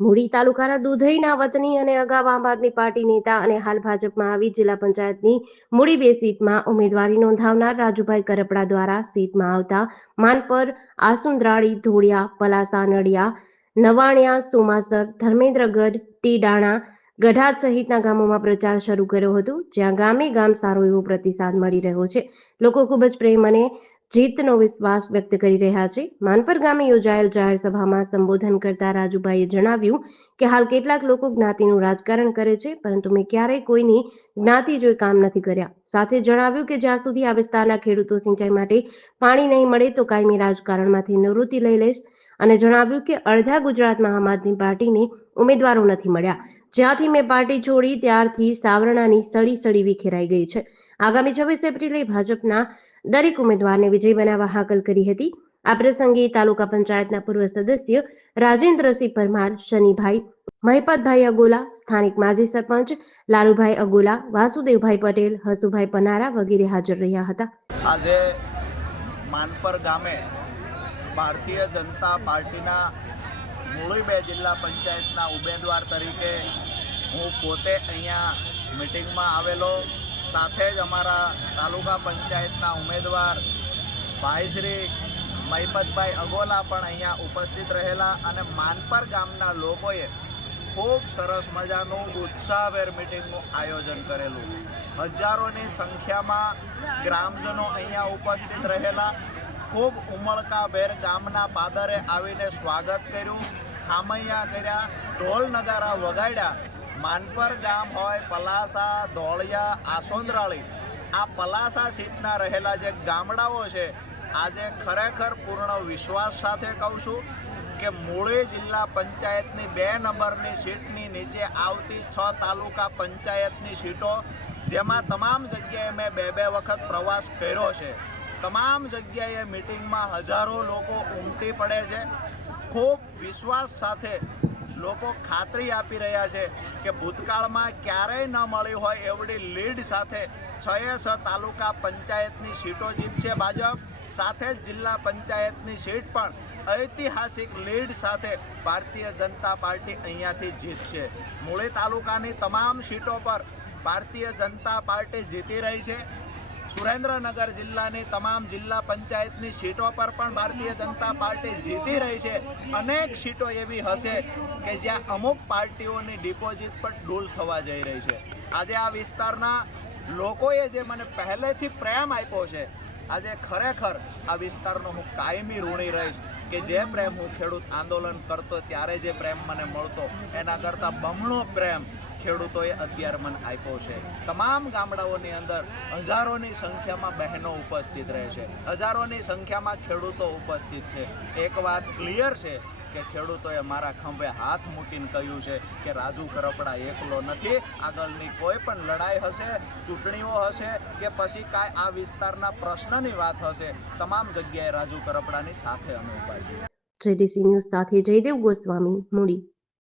મૂળી તાલુકાના દુધઈના વતની અને અગાઉ આમ આદમી પાર્ટી નેતા અને હાલ ભાજપમાં આવી જિલ્લા પંચાયતની મૂળી 2 સીટમાં ઉમેદવારી નોંધાવનાર રાજુભાઈ કરપડા દ્વારા સીટમાં આવતા માનપર, આસુંદરાળી, ધોળિયા, પલાસા, નડિયા, નવાણિયા, સુમાસર, ધર્મેન્દ્રગઢ, ટીડાણા, ગઢાદ સહિતના ગામોમાં પ્રચાર શરૂ કર્યો હતો, જ્યાં ગામે ગામ સારો એવો પ્રતિસાદ મળી રહ્યો છે. લોકો ખૂબ જ પ્રેમ અને જીતનો વિશ્વાસ વ્યક્ત કરી રહ્યા છે. માનપર ગામે યોજાયેલ જાહેર સભામાં સંબોધન કરતા રાજુભાઈએ જણાવ્યું કે હાલ કેટલાક લોકો જ્ઞાતિનું રાજકારણ કરે છે, પરંતુ મેં ક્યારેય કોઈની જ્ઞાતિ જોઈ કામ નથી કર્યા. સાથે જણાવ્યું કે જ્યાં સુધી આ વિસ્તારના ખેડૂતો સિંચાઈ માટે પાણી નહીં મળે તો કાયમી રાજકારણમાંથી નિવૃત્તિ લઈ લઈશ અને જણાવ્યું કે અડધા ગુજરાતમાં આમ આદમી પાર્ટીને ઉમેદવારો નથી મળ્યા. જ્યાંથી મેં પાર્ટી છોડી ત્યારથી સાવરણાની સળી સળી વિખેરાઈ ગઈ છે. આગામી 26 એપ્રિલે ભાજપના દરેક ઉમેદવારને વિજય બનાવવા હાકલ કરી હતી. આ પ્રસંગે તાલુકા પંચાયતના પૂર્વ સદસ્ય રાજેન્દ્રસિંહ પરમાર, શનિભાઈ, મહિપતભાઈ અગોલા, સ્થાનિક માજી સરપંચ લાલુભાઈ અગોલા, વાસુદેવભાઈ પટેલ, હસુભાઈ પનારા વગેરે હાજર રહ્યા હતા. આજે માનપર ગામે ભારતીય જનતા પાર્ટીના મૂળી 2 જિલ્લા પંચાયતના ઉમેદવાર તરીકે હું પોતે અહીંયા મિટિંગમાં આવેલો. સાથે જ અમારા તાલુકા પંચાયતના ઉમેદવાર ભાઈશ્રી મહિપતભાઈ અગોલા પણ અહીંયા ઉપસ્થિત રહેલા અને માનપર ગામના લોકોએ ખૂબ સરસ મજાનું ઉત્સાહભેર મિટિંગનું આયોજન કરેલું. હજારોની સંખ્યામાં ગ્રામજનો અહીંયા ઉપસ્થિત રહેલા. ખૂબ ઉમળકાભેર ગામના પાદરે આવીને સ્વાગત કર્યું, ખામૈયા કર્યા, ઢોલ નગારા વગાડ્યા. માનપર ગામ હોય, પલાસા, ધોળિયા, આસોંદરાળી, આ પલાસા સીટના રહેલા જે ગામડાઓ છે, આજે ખરેખર પૂર્ણ વિશ્વાસ સાથે કહું છું કે મૂળી જિલ્લા પંચાયતની 2 નંબરની સીટની નીચે આવતી 6 તાલુકા પંચાયતની સીટો, જેમાં તમામ જગ્યાએ મેં 2-2 વખત પ્રવાસ કર્યો છે. તમામ જગ્યાએ મિટિંગમાં હજારો લોકો ઉમટી પડે છે. ખૂબ વિશ્વાસ સાથે લોકો ખાતરી આપી રહ્યા છે કે ભૂતકાળમાં ક્યારેય ન મળી હોય એવડી લીડ સાથે 6 તાલુકા પંચાયતની સીટો જીતશે ભાજપ. સાથે જ જિલ્લા પંચાયતની સીટ પણ ઐતિહાસિક લીડ સાથે ભારતીય જનતા પાર્ટી અહીંયાથી જીતશે. મૂળી તાલુકાની તમામ સીટો પર ભારતીય જનતા પાર્ટી જીતી રહી છે. સુરેન્દ્રનગર જિલ્લાની તમામ જિલ્લા પંચાયતની સીટો પર પણ ભારતીય જનતા પાર્ટી જીતી રહી છે. અનેક સીટો એવી હશે કે જ્યાં અમુક પાર્ટીઓની ડિપોઝિટ પણ ડૂલ થવા જઈ રહી છે. આજે આ વિસ્તારના લોકોએ જે મને પહેલેથી પ્રેમ આપ્યો છે, આજે ખરેખર આ વિસ્તારનો હું કાયમી ઋણી રહીશ કે જે પ્રેમ હું ખેડૂત આંદોલન કરતો ત્યારે જે પ્રેમ મને મળતો એના કરતાં બમણો પ્રેમ ખેડૂતોએ અત્યારે મને આપ્યો છે. તમામ ગામડાઓની અંદર હજારોની સંખ્યામાં બહેનો ઉપસ્થિત રહે છે, હજારોની સંખ્યામાં ખેડૂતો ઉપસ્થિત છે. એક વાત ક્લિયર છે કે ખેડૂતોએ મારા ખંભે હાથ મૂકીને કહ્યું છે કે રાજુ કરપડા એકલો નથી. આગળની કોઈ પણ લડાઈ હશે, ચૂંટણીઓ હશે કે પછી કાંઈ આ વિસ્તારના પ્રશ્નની વાત હશે, તમામ જગ્યાએ રાજુ કરપડાની સાથે અમે ઊભા છીએ. JDC ન્યૂઝ સાથે જયદેવ ગોસ્વામી, મૂળી.